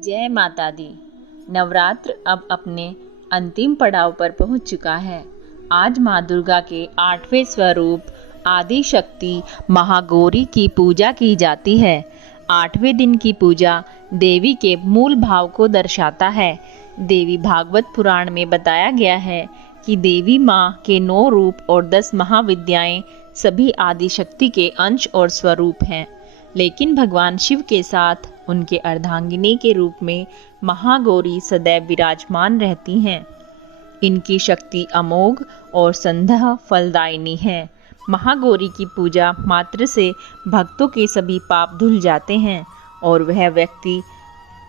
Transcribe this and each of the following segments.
जय माता दी। नवरात्र अब अपने अंतिम पड़ाव पर पहुंच चुका है। आज माँ दुर्गा के 8वें स्वरूप आदि शक्ति महागौरी की पूजा की जाती है। 8वें दिन की पूजा देवी के मूल भाव को दर्शाता है। देवी भागवत पुराण में बताया गया है कि देवी माँ के 9 रूप और 10 महाविद्याएं सभी आदि शक्ति के अंश और स्वरूप हैं, लेकिन भगवान शिव के साथ उनके अर्धांगिनी के रूप में महागौरी सदैव विराजमान रहती हैं। इनकी शक्ति अमोघ और संध्या फलदायिनी है। महागौरी की पूजा मात्र से भक्तों के सभी पाप धुल जाते हैं और वह व्यक्ति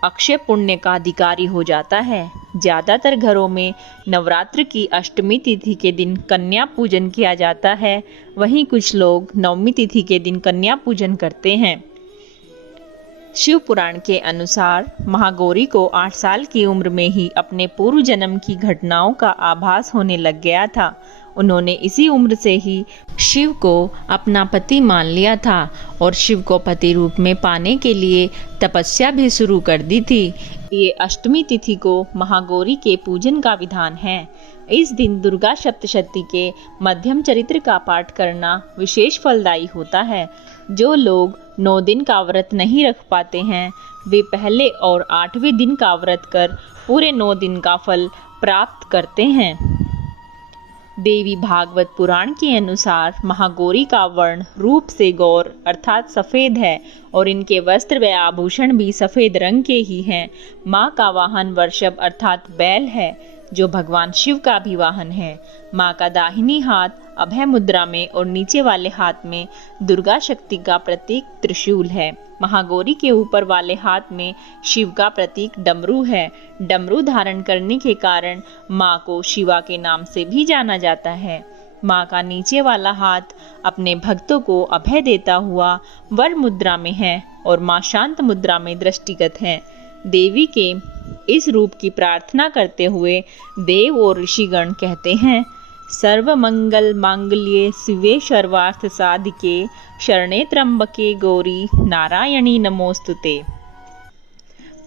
अक्षय पुण्य का अधिकारी हो जाता है। ज़्यादातर घरों में नवरात्र की अष्टमी तिथि के दिन कन्या पूजन किया जाता है, वहीं कुछ लोग नवमी तिथि के दिन कन्या पूजन करते हैं। शिव पुराण के अनुसार महागौरी को 8 साल की उम्र में ही अपने पूर्व जन्म की घटनाओं का आभास होने लग गया था। उन्होंने इसी उम्र से ही शिव को अपना पति मान लिया था और शिव को पति रूप में पाने के लिए तपस्या भी शुरू कर दी थी। ये अष्टमी तिथि को महागौरी के पूजन का विधान है। इस दिन दुर्गा सप्तशती के मध्यम चरित्र का पाठ करना विशेष फलदायी होता है। जो लोग 9 दिन का व्रत नहीं रख पाते हैं, वे पहले और 8वें दिन का व्रत कर पूरे 9 दिन का फल प्राप्त करते हैं। देवी भागवत पुराण के अनुसार महागौरी का वर्ण रूप से गौर अर्थात सफ़ेद है और इनके वस्त्र व आभूषण भी सफ़ेद रंग के ही हैं। माँ का वाहन वृषभ अर्थात बैल है, जो भगवान शिव का भी वाहन है। माँ का दाहिनी हाथ अभय मुद्रा में और नीचे वाले हाथ में दुर्गा शक्ति का प्रतीक त्रिशूल है। महागौरी के ऊपर वाले हाथ में शिव का प्रतीक डमरू है। डमरू धारण करने के कारण माँ को शिवा के नाम से भी जाना जाता है। माँ का नीचे वाला हाथ अपने भक्तों को अभय देता हुआ वर मुद्रा में है और माँ शांत मुद्रा में दृष्टिगत है। देवी के इस रूप की प्रार्थना करते हुए देव और ऋषिगण कहते हैं, सर्व मंगल मांगल्ये शिवे सर्वार्थ साधिके शरणे त्र्यंबके गौरी नारायणी नमोस्तुते।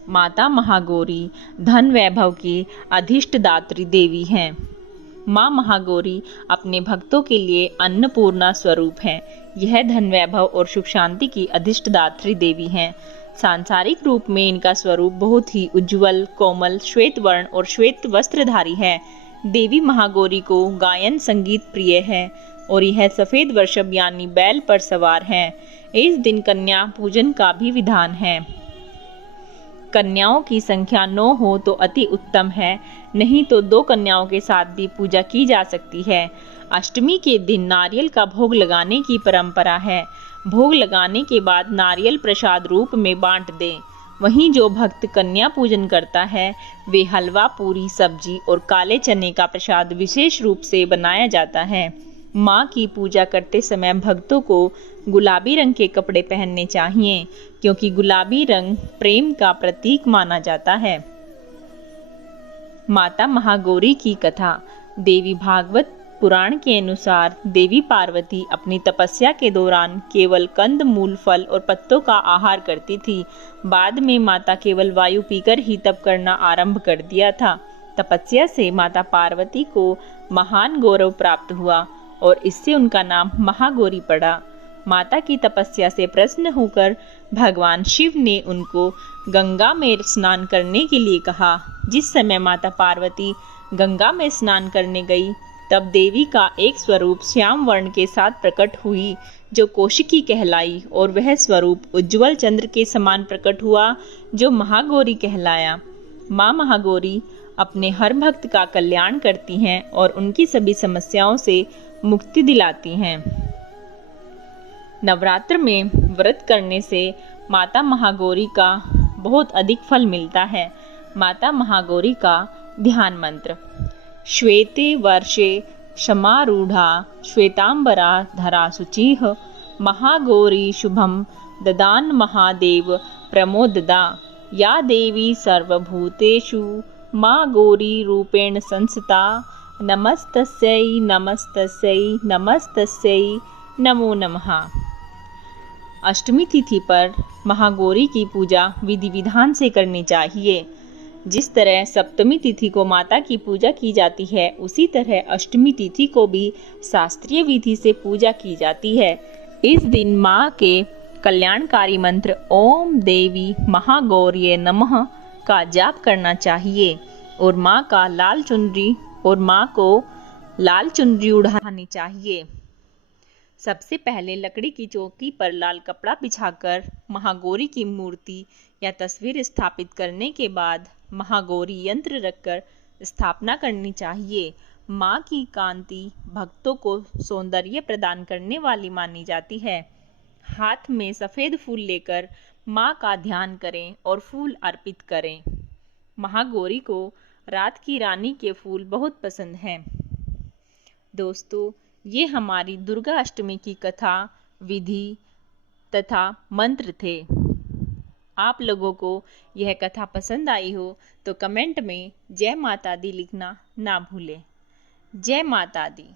माता महागौरी धन वैभव की अधिष्ठदात्री देवी हैं। माँ महागौरी अपने भक्तों के लिए अन्नपूर्णा स्वरूप है। यह धन वैभव और सुख शांति की अधिष्ठदात्री देवी हैं। सांसारिक रूप में इनका स्वरूप बहुत ही उज्जवल, कोमल, श्वेत वर्ण और श्वेत वस्त्रधारी है। देवी महागौरी को गायन संगीत प्रिय है और यह सफेद वृषभ यानी बैल पर सवार है। इस दिन कन्या पूजन का भी विधान है। कन्याओं की संख्या 9 हो तो अति उत्तम है, नहीं तो 2 कन्याओं के साथ भी पूजा की जा सकती है। अष्टमी के दिन नारियल का भोग लगाने की परंपरा है। भोग लगाने के बाद नारियल प्रसाद रूप में बांट दें। वहीं जो भक्त कन्या पूजन करता है, वे हलवा, पूरी, सब्जी और काले चने का प्रसाद विशेष रूप से बनाया जाता है। माँ की पूजा करते समय भक्तों को गुलाबी रंग के कपड़े पहनने चाहिए, क्योंकि गुलाबी रंग प्रेम का प्रतीक माना जाता है। माता महागौरी की कथा। देवी भागवत पुराण के अनुसार देवी पार्वती अपनी तपस्या के दौरान केवल कंद, मूल, फल और पत्तों का आहार करती थी। बाद में माता केवल वायु पीकर ही तप करना आरंभ कर दिया था। तपस्या से माता पार्वती को महान गौरव प्राप्त हुआ और इससे उनका नाम महागौरी पड़ा। माता की तपस्या से प्रसन्न होकर भगवान शिव ने उनको गंगा में स्नान करने के लिए कहा। जिस समय माता पार्वती गंगा में स्नान करने गई, तब देवी का एक स्वरूप श्याम वर्ण के साथ प्रकट हुई, जो कौशिकी कहलाई, और वह स्वरूप उज्ज्वल चंद्र के समान प्रकट हुआ, जो महागौरी कहलाया। माँ महागौरी अपने हर भक्त का कल्याण करती हैं और उनकी सभी समस्याओं से मुक्ति दिलाती हैं। नवरात्र में व्रत करने से माता महागौरी का बहुत अधिक फल मिलता है। माता महागौरी का ध्यान मंत्र। श्वेते वर्षे क्षमारूढ़ा श्वेतांबरा धरा शुचिः महागौरी शुभम ददान महादेव प्रमोददा। या देवी सर्वभूतेषु माँ गौरी रूपेण संस्थिता। नमस्तस्यै नमस्तस्यै नमस्तस्यै नमो नमः। अष्टमी तिथि पर महागौरी की पूजा विधि विधान से करनी चाहिए। जिस तरह सप्तमी तिथि को माता की पूजा की जाती है, उसी तरह अष्टमी तिथि को भी शास्त्रीय विधि से पूजा की जाती है। इस दिन माँ के कल्याणकारी मंत्र ओम देवी महागौर्ये नमः का जाप करना चाहिए और माँ को लाल चुनरी उड़ानी चाहिए। सबसे पहले लकड़ी की चौकी पर लाल कपड़ा बिछाकर महागौरी की मूर्ति या तस्वीर स्थापित करने के बाद महागौरी यंत्र रखकर स्थापना करनी चाहिए। माँ की कांति भक्तों को सौंदर्य प्रदान करने वाली मानी जाती है। हाथ में सफेद फूल लेकर माँ का ध्यान करें और फूल अर्पित करें। महागौरी को रात की रानी के फूल बहुत पसंद हैं। दोस्तों, ये हमारी दुर्गा अष्टमी की कथा, विधि तथा मंत्र थे। आप लोगों को यह कथा पसंद आई हो तो कमेंट में जय माता दी लिखना ना भूलें। जय माता दी।